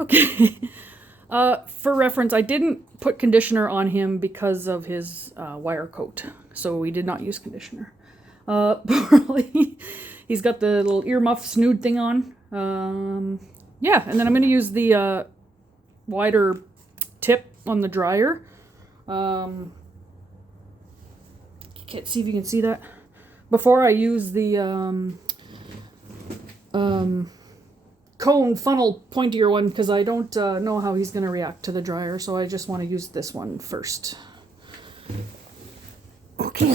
Okay. For reference, I didn't put conditioner on him because of his wire coat, so we did not use conditioner. Burley, he's got the little earmuff snood thing on. Yeah, and then I'm going to use the wider tip on the dryer. Can't see if you can see that. Before I use the cone funnel pointier one because I don't know how he's going to react to the dryer, so I just want to use this one first. Okay,